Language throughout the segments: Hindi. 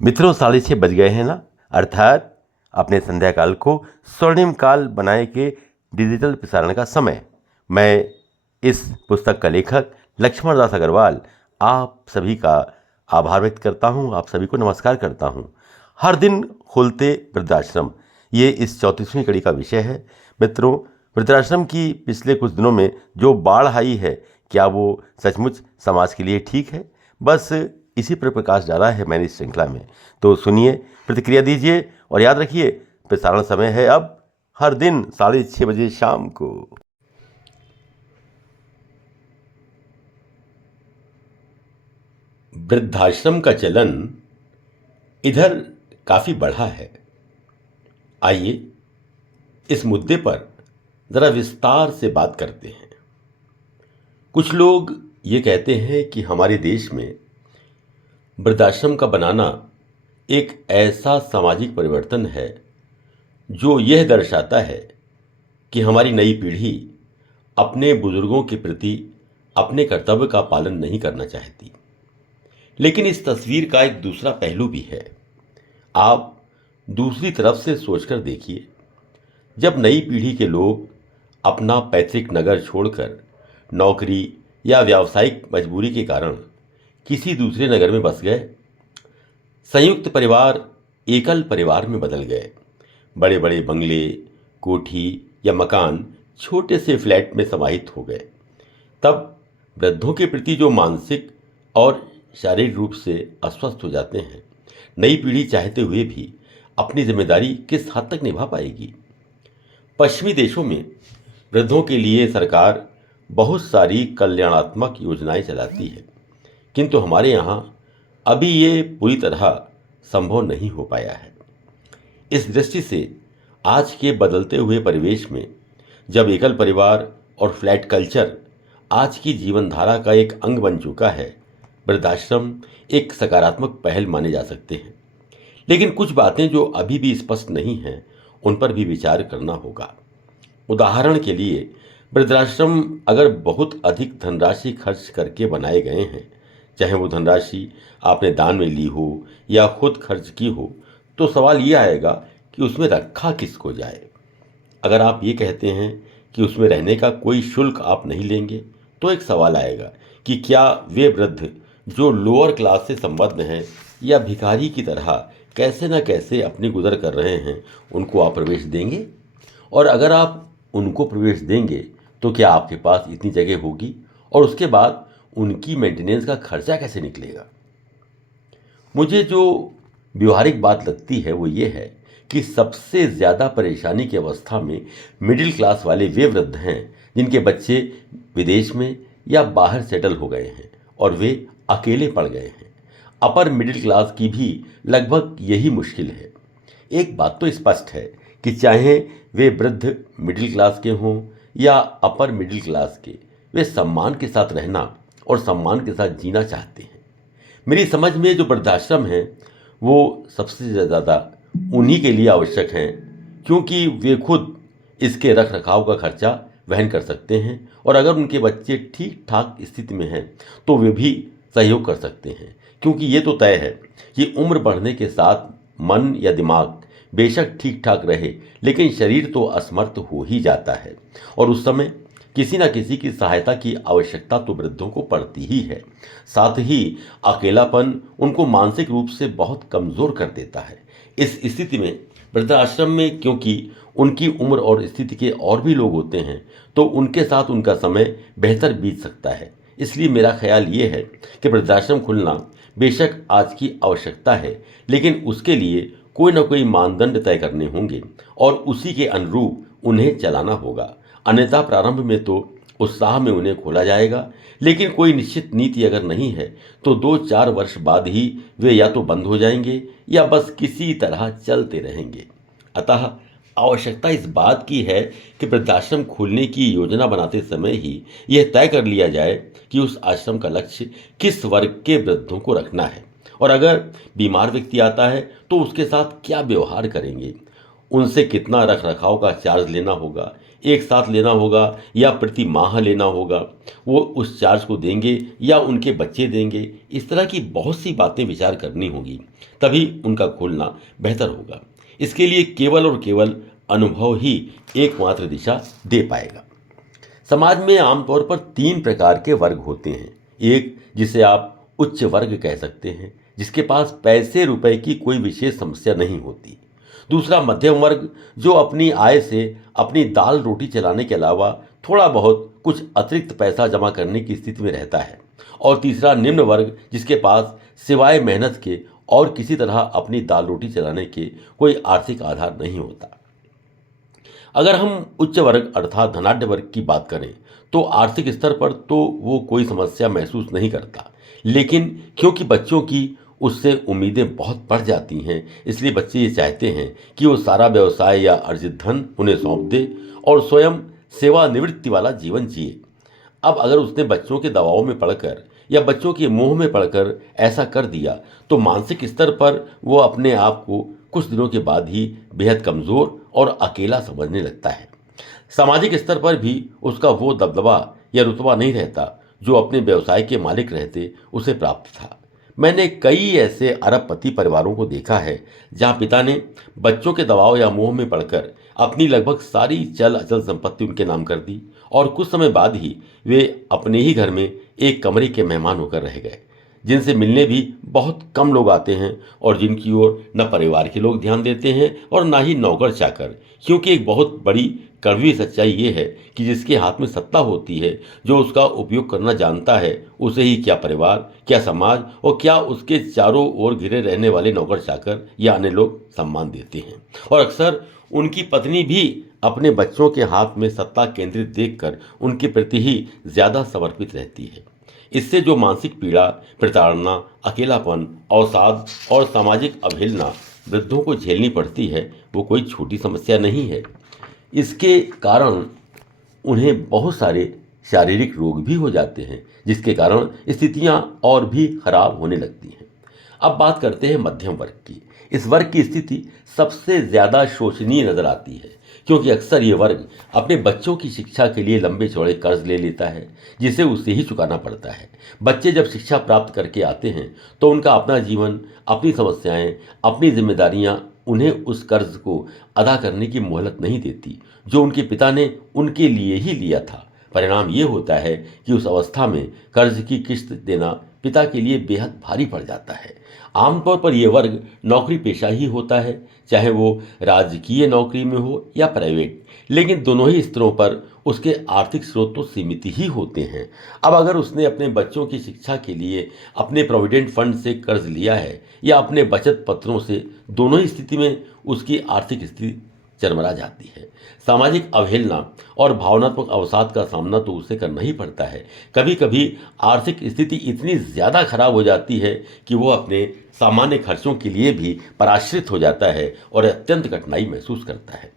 मित्रों, 6:30 बज गए हैं ना। अर्थात अपने संध्या काल को स्वर्णिम काल बनाए के डिजिटल प्रसारण का समय। मैं इस पुस्तक का लेखक लक्ष्मण दास अग्रवाल आप सभी का आभार व्यक्त करता हूं, आप सभी को नमस्कार करता हूं। हर दिन खुलते वृद्धाश्रम, ये इस 34वीं कड़ी का विषय है। मित्रों, वृद्धाश्रम की पिछले कुछ दिनों में जो बाढ़ आई है, क्या वो सचमुच समाज के लिए ठीक है? बस इसी पर प्रकाश डाला है मैंने इस श्रृंखला में। तो सुनिए, प्रतिक्रिया दीजिए और याद रखिए, प्रसारण समय है अब हर दिन 6:30 बजे शाम को। वृद्धाश्रम का चलन इधर काफी बढ़ा है। आइए इस मुद्दे पर जरा विस्तार से बात करते हैं। कुछ लोग ये कहते हैं कि हमारे देश में वृद्धाश्रम का बनाना एक ऐसा सामाजिक परिवर्तन है जो यह दर्शाता है कि हमारी नई पीढ़ी अपने बुजुर्गों के प्रति अपने कर्तव्य का पालन नहीं करना चाहती। लेकिन इस तस्वीर का एक दूसरा पहलू भी है। आप दूसरी तरफ से सोचकर देखिए, जब नई पीढ़ी के लोग अपना पैतृक नगर छोड़कर नौकरी या व्यावसायिक मजबूरी के कारण किसी दूसरे नगर में बस गए, संयुक्त परिवार एकल परिवार में बदल गए। बड़े बड़े बंगले, कोठी या मकान छोटे से फ्लैट में समाहित हो गए। तब वृद्धों के प्रति जो मानसिक और शारीरिक रूप से अस्वस्थ हो जाते हैं, नई पीढ़ी चाहते हुए भी अपनी जिम्मेदारी किस हद तक निभा पाएगी? पश्चिमी देशों में वृद्धों के लिए सरकार बहुत सारी कल्याणात्मक योजनाएं चलाती है, किंतु हमारे यहाँ अभी ये पूरी तरह संभव नहीं हो पाया है। इस दृष्टि से आज के बदलते हुए परिवेश में जब एकल परिवार और फ्लैट कल्चर आज की जीवन धारा का एक अंग बन चुका है, वृद्धाश्रम एक सकारात्मक पहल माने जा सकते हैं। लेकिन कुछ बातें जो अभी भी स्पष्ट नहीं हैं, उन पर भी विचार करना होगा। उदाहरण के लिए, वृद्धाश्रम अगर बहुत अधिक धनराशि खर्च करके बनाए गए हैं, चाहे वो धनराशि आपने दान में ली हो या खुद खर्च की हो, तो सवाल ये आएगा कि उसमें रखा किसको जाए। अगर आप ये कहते हैं कि उसमें रहने का कोई शुल्क आप नहीं लेंगे, तो एक सवाल आएगा कि क्या वे वृद्ध जो लोअर क्लास से संबद्ध हैं या भिखारी की तरह कैसे न कैसे अपनी गुजर कर रहे हैं, उनको आप प्रवेश देंगे? और अगर आप उनको प्रवेश देंगे तो क्या आपके पास इतनी जगह होगी? और उसके बाद उनकी मेंटेनेंस का खर्चा कैसे निकलेगा? मुझे जो व्यवहारिक बात लगती है वो ये है कि सबसे ज़्यादा परेशानी की अवस्था में मिडिल क्लास वाले वे वृद्ध हैं जिनके बच्चे विदेश में या बाहर सेटल हो गए हैं और वे अकेले पड़ गए हैं। अपर मिडिल क्लास की भी लगभग यही मुश्किल है। एक बात तो स्पष्ट है कि चाहे वे वृद्ध मिडिल क्लास के हों या अपर मिडिल क्लास के, वे सम्मान के साथ रहना और सम्मान के साथ जीना चाहते हैं। मेरी समझ में जो वृद्धाश्रम हैं वो सबसे ज़्यादा उन्हीं के लिए आवश्यक हैं, क्योंकि वे खुद इसके रख रखाव का खर्चा वहन कर सकते हैं और अगर उनके बच्चे ठीक ठाक स्थिति में हैं तो वे भी सहयोग कर सकते हैं। क्योंकि ये तो तय है कि उम्र बढ़ने के साथ मन या दिमाग बेशक ठीक ठाक रहे, लेकिन शरीर तो असमर्थ हो ही जाता है और उस समय किसी न किसी की सहायता की आवश्यकता तो वृद्धों को पड़ती ही है। साथ ही अकेलापन उनको मानसिक रूप से बहुत कमज़ोर कर देता है। इस स्थिति में वृद्धाश्रम में क्योंकि उनकी उम्र और स्थिति के और भी लोग होते हैं, तो उनके साथ उनका समय बेहतर बीत सकता है। इसलिए मेरा ख्याल ये है कि वृद्धाश्रम खुलना बेशक आज की आवश्यकता है, लेकिन उसके लिए कोई ना कोई मानदंड तय करने होंगे और उसी के अनुरूप उन्हें चलाना होगा। अन्यथा प्रारंभ में तो उत्साह में उन्हें खोला जाएगा, लेकिन कोई निश्चित नीति अगर नहीं है तो 2-4 वर्ष बाद ही वे या तो बंद हो जाएंगे या बस किसी तरह चलते रहेंगे। अतः आवश्यकता इस बात की है कि वृद्धाश्रम खोलने की योजना बनाते समय ही यह तय कर लिया जाए कि उस आश्रम का लक्ष्य किस वर्ग के वृद्धों को रखना है और अगर बीमार व्यक्ति आता है तो उसके साथ क्या व्यवहार करेंगे, उनसे कितना रख रखाव का चार्ज लेना होगा, एक साथ लेना होगा या प्रति माह लेना होगा, वो उस चार्ज को देंगे या उनके बच्चे देंगे, इस तरह की बहुत सी बातें विचार करनी होगी, तभी उनका खोलना बेहतर होगा। इसके लिए केवल और केवल अनुभव ही एकमात्र दिशा दे पाएगा। समाज में आमतौर पर 3 प्रकार के वर्ग होते हैं। एक, जिसे आप उच्च वर्ग कह सकते हैं, जिसके पास पैसे रुपए की कोई विशेष समस्या नहीं होती। दूसरा, मध्यम वर्ग, जो अपनी आय से अपनी दाल रोटी चलाने के अलावा थोड़ा बहुत कुछ अतिरिक्त पैसा जमा करने की स्थिति में रहता है। और तीसरा, निम्न वर्ग, जिसके पास सिवाय मेहनत के और किसी तरह अपनी दाल रोटी चलाने के कोई आर्थिक आधार नहीं होता। अगर हम उच्च वर्ग अर्थात धनाढ्य वर्ग की बात करें तो आर्थिक स्तर पर तो वो कोई समस्या महसूस नहीं करता, लेकिन क्योंकि बच्चों की उससे उम्मीदें बहुत बढ़ जाती हैं, इसलिए बच्चे ये चाहते हैं कि वो सारा व्यवसाय या अर्जित धन उन्हें सौंप दे और स्वयं सेवानिवृत्ति वाला जीवन जिए। अब अगर उसने बच्चों के दबाव में पड़कर या बच्चों के मोह में पड़कर ऐसा कर दिया तो मानसिक स्तर पर वो अपने आप को कुछ दिनों के बाद ही बेहद कमज़ोर और अकेला समझने लगता है। सामाजिक स्तर पर भी उसका वो दबदबा या रुतबा नहीं रहता जो अपने व्यवसाय के मालिक रहते उसे प्राप्त था। मैंने कई ऐसे अरबपति परिवारों को देखा है जहां पिता ने बच्चों के दबाव या मोह में पड़कर अपनी लगभग सारी चल अचल संपत्ति उनके नाम कर दी और कुछ समय बाद ही वे अपने ही घर में एक कमरे के मेहमान होकर रह गए, जिनसे मिलने भी बहुत कम लोग आते हैं और जिनकी ओर न परिवार के लोग ध्यान देते हैं और न ही नौकर चाकर। क्योंकि एक बहुत बड़ी कड़वी सच्चाई ये है कि जिसके हाथ में सत्ता होती है, जो उसका उपयोग करना जानता है, उसे ही क्या परिवार, क्या समाज और क्या उसके चारों ओर घिरे रहने वाले नौकर चाकर या अन्य लोग सम्मान देते हैं। और अक्सर उनकी पत्नी भी अपने बच्चों के हाथ में सत्ता केंद्रित देखकर उनके प्रति ही ज़्यादा समर्पित रहती है। इससे जो मानसिक पीड़ा, प्रताड़ना, अकेलापन, अवसाद और सामाजिक अवहेलना वृद्धों को झेलनी पड़ती है, वो कोई छोटी समस्या नहीं है। इसके कारण उन्हें बहुत सारे शारीरिक रोग भी हो जाते हैं, जिसके कारण स्थितियां और भी खराब होने लगती हैं। अब बात करते हैं मध्यम वर्ग की। इस वर्ग की स्थिति सबसे ज़्यादा शोचनीय नजर आती है, क्योंकि अक्सर ये वर्ग अपने बच्चों की शिक्षा के लिए लंबे चौड़े कर्ज ले लेता है, जिसे उसे ही चुकाना पड़ता है। बच्चे जब शिक्षा प्राप्त करके आते हैं तो उनका अपना जीवन, अपनी समस्याएं, अपनी जिम्मेदारियां उन्हें उस कर्ज को अदा करने की मोहलत नहीं देती जो उनके पिता ने उनके लिए ही लिया था। परिणाम ये होता है कि उस अवस्था में कर्ज की किश्त देना पिता के लिए बेहद भारी पड़ जाता है। आमतौर पर यह वर्ग नौकरी पेशा ही होता है, चाहे वो राजकीय नौकरी में हो या प्राइवेट, लेकिन दोनों ही स्तरों पर उसके आर्थिक स्रोत तो सीमित ही होते हैं। अब अगर उसने अपने बच्चों की शिक्षा के लिए अपने प्रोविडेंट फंड से कर्ज लिया है या अपने बचत पत्रों से, दोनों ही स्थिति में उसकी आर्थिक स्थिति चरमरा जाती है। सामाजिक अवहेलना और भावनात्मक अवसाद का सामना तो उसे करना ही पड़ता है। कभी कभी आर्थिक स्थिति इतनी ज़्यादा खराब हो जाती है कि वो अपने सामान्य खर्चों के लिए भी पराश्रित हो जाता है और अत्यंत कठिनाई महसूस करता है।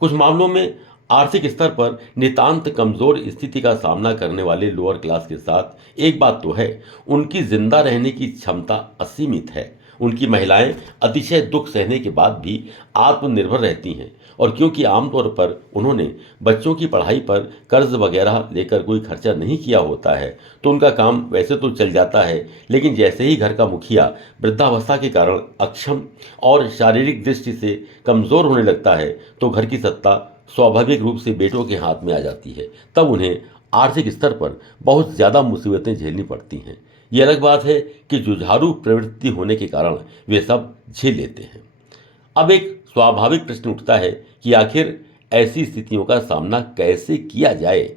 कुछ मामलों में आर्थिक स्तर पर नितांत कमज़ोर स्थिति का सामना करने वाले लोअर क्लास के साथ एक बात तो है, उनकी जिंदा रहने की क्षमता असीमित है। उनकी महिलाएं अतिशय दुख सहने के बाद भी आत्मनिर्भर रहती हैं, और क्योंकि आमतौर पर उन्होंने बच्चों की पढ़ाई पर कर्ज वगैरह लेकर कोई खर्चा नहीं किया होता है, तो उनका काम वैसे तो चल जाता है, लेकिन जैसे ही घर का मुखिया वृद्धावस्था के कारण अक्षम और शारीरिक दृष्टि से कमज़ोर होने लगता है तो घर की सत्ता स्वाभाविक रूप से बेटों के हाथ में आ जाती है। तब उन्हें आर्थिक स्तर पर बहुत ज़्यादा मुसीबतें झेलनी पड़ती हैं। ये अलग बात है कि जुझारू प्रवृत्ति होने के कारण वे सब झेल लेते हैं। अब एक स्वाभाविक प्रश्न उठता है कि आखिर ऐसी स्थितियों का सामना कैसे किया जाए।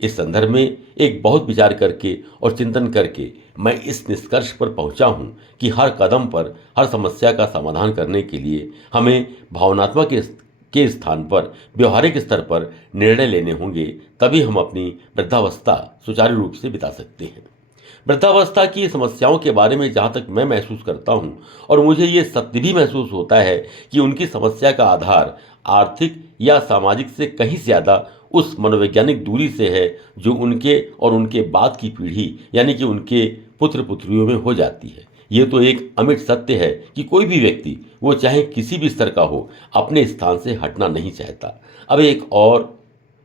इस संदर्भ में एक बहुत विचार करके और चिंतन करके मैं इस निष्कर्ष पर पहुंचा हूं कि हर कदम पर हर समस्या का समाधान करने के लिए हमें भावनात्मक के स्थान पर व्यवहारिक स्तर पर निर्णय लेने होंगे, तभी हम अपनी वृद्धावस्था सुचारू रूप से बिता सकते हैं। वृद्धावस्था की समस्याओं के बारे में जहाँ तक मैं महसूस करता हूँ, और मुझे ये सत्य भी महसूस होता है कि उनकी समस्या का आधार आर्थिक या सामाजिक से कहीं ज़्यादा उस मनोवैज्ञानिक दूरी से है जो उनके और उनके बाद की पीढ़ी यानी कि उनके पुत्र पुत्रियों में हो जाती है। ये तो एक अमिट सत्य है कि कोई भी व्यक्ति, वो चाहे किसी भी स्तर का हो, अपने स्थान से हटना नहीं चाहता। अब एक और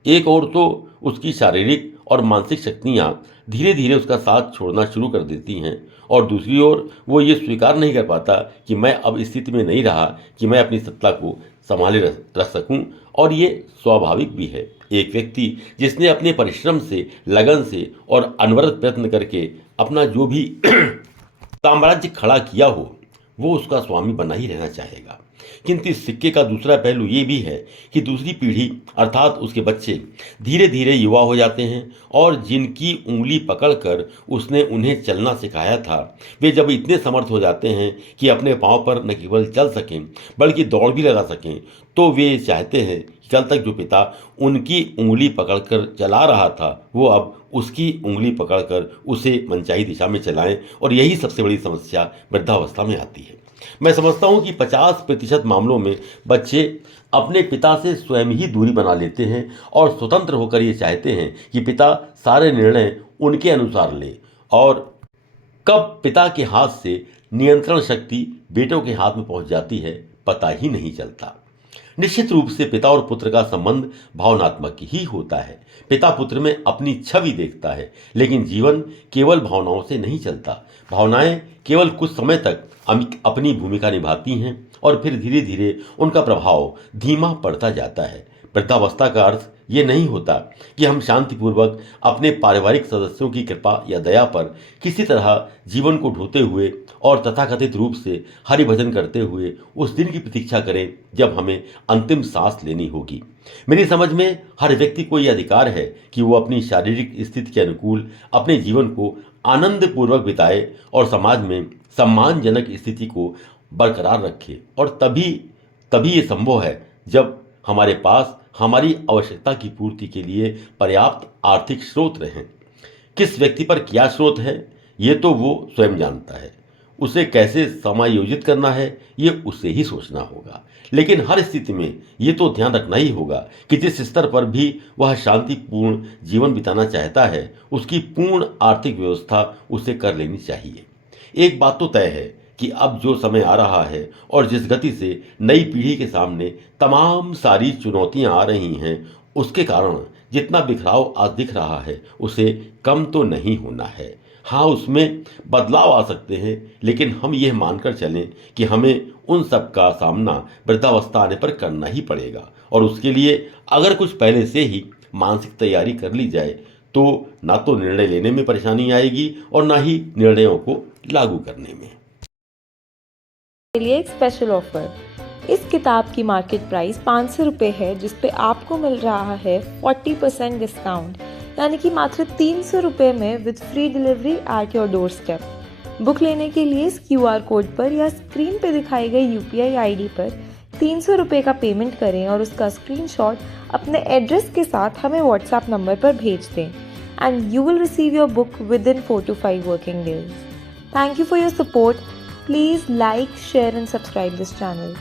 एक और तो उसकी शारीरिक और मानसिक शक्तियाँ धीरे धीरे उसका साथ छोड़ना शुरू कर देती हैं, और दूसरी ओर वो ये स्वीकार नहीं कर पाता कि मैं अब इस स्थिति में नहीं रहा कि मैं अपनी सत्ता को संभाले रख सकूं। और ये स्वाभाविक भी है। एक व्यक्ति जिसने अपने परिश्रम से, लगन से और अनवरत प्रयत्न करके अपना जो भी साम्राज्य खड़ा किया हो, वो उसका स्वामी बना ही रहना चाहेगा। किंतु इस सिक्के का दूसरा पहलू ये भी है कि दूसरी पीढ़ी अर्थात उसके बच्चे धीरे धीरे युवा हो जाते हैं, और जिनकी उंगली पकड़कर उसने उन्हें चलना सिखाया था, वे जब इतने समर्थ हो जाते हैं कि अपने पांव पर न केवल चल सकें बल्कि दौड़ भी लगा सकें, तो वे चाहते हैं कि कल तक जो पिता उनकी उंगली पकड़कर चला रहा था, वो अब उसकी उंगली पकड़कर उसे मनचाही दिशा में चलाएं। और यही सबसे बड़ी समस्या वृद्धावस्था में आती है। मैं समझता हूं कि 50% मामलों में बच्चे अपने पिता से स्वयं ही दूरी बना लेते हैं और स्वतंत्र होकर ये चाहते हैं कि पिता सारे निर्णय उनके अनुसार ले, और कब पिता के हाथ से नियंत्रण शक्ति बेटों के हाथ में पहुंच जाती है पता ही नहीं चलता। निश्चित रूप से पिता और पुत्र का संबंध भावनात्मक ही होता है। पिता पुत्र में अपनी छवि देखता है, लेकिन जीवन केवल भावनाओं से नहीं चलता। भावनाएं केवल कुछ समय तक अपनी भूमिका निभाती हैं और फिर धीरे धीरे उनका प्रभाव धीमा पड़ता जाता है। वृद्धावस्था का अर्थ ये नहीं होता कि हम शांतिपूर्वक अपने पारिवारिक सदस्यों की कृपा या दया पर किसी तरह जीवन को ढोते हुए और तथाकथित रूप से हरि भजन करते हुए उस दिन की प्रतीक्षा करें जब हमें अंतिम सांस लेनी होगी। मेरी समझ में हर व्यक्ति को यह अधिकार है कि वो अपनी शारीरिक स्थिति के अनुकूल अपने जीवन को आनंदपूर्वक बिताए और समाज में सम्मानजनक स्थिति को बरकरार रखे। और तभी ये संभव है जब हमारे पास हमारी आवश्यकता की पूर्ति के लिए पर्याप्त आर्थिक स्रोत रहें। किस व्यक्ति पर क्या स्रोत है ये तो वो स्वयं जानता है, उसे कैसे समायोजित करना है ये उसे ही सोचना होगा। लेकिन हर स्थिति में ये तो ध्यान रखना ही होगा कि जिस स्तर पर भी वह शांतिपूर्ण जीवन बिताना चाहता है, उसकी पूर्ण आर्थिक व्यवस्था उसे कर लेनी चाहिए। एक बात तो तय है कि अब जो समय आ रहा है और जिस गति से नई पीढ़ी के सामने तमाम सारी चुनौतियां आ रही हैं, उसके कारण जितना बिखराव आज दिख रहा है उसे कम तो नहीं होना है। हाँ, उसमें बदलाव आ सकते हैं, लेकिन हम यह मानकर चलें कि हमें उन सब का सामना वृद्धावस्था आने पर करना ही पड़ेगा, और उसके लिए अगर कुछ पहले से ही मानसिक तैयारी कर ली जाए तो ना तो निर्णय लेने में परेशानी आएगी और ना ही निर्णयों को लागू करने में। के लिए एक स्पेशल ऑफर। इस किताब की मार्केट प्राइस 500 रुपये है, जिस पे आपको मिल रहा है 40% डिस्काउंट, यानी कि मात्र 300 रुपये में with free delivery at your door step. Book लेने के लिए इस QR कोड पर या स्क्रीन पे दिखाई गई UPI ID पर 300 रुपये का पेमेंट करें और उसका स्क्रीनशॉट अपने एड्रेस के साथ हमें WhatsApp नंबर पर भेज दें, and you will receive your book with in 4 to 5 working days. Thank you for your support. Please like, share and subscribe this channel.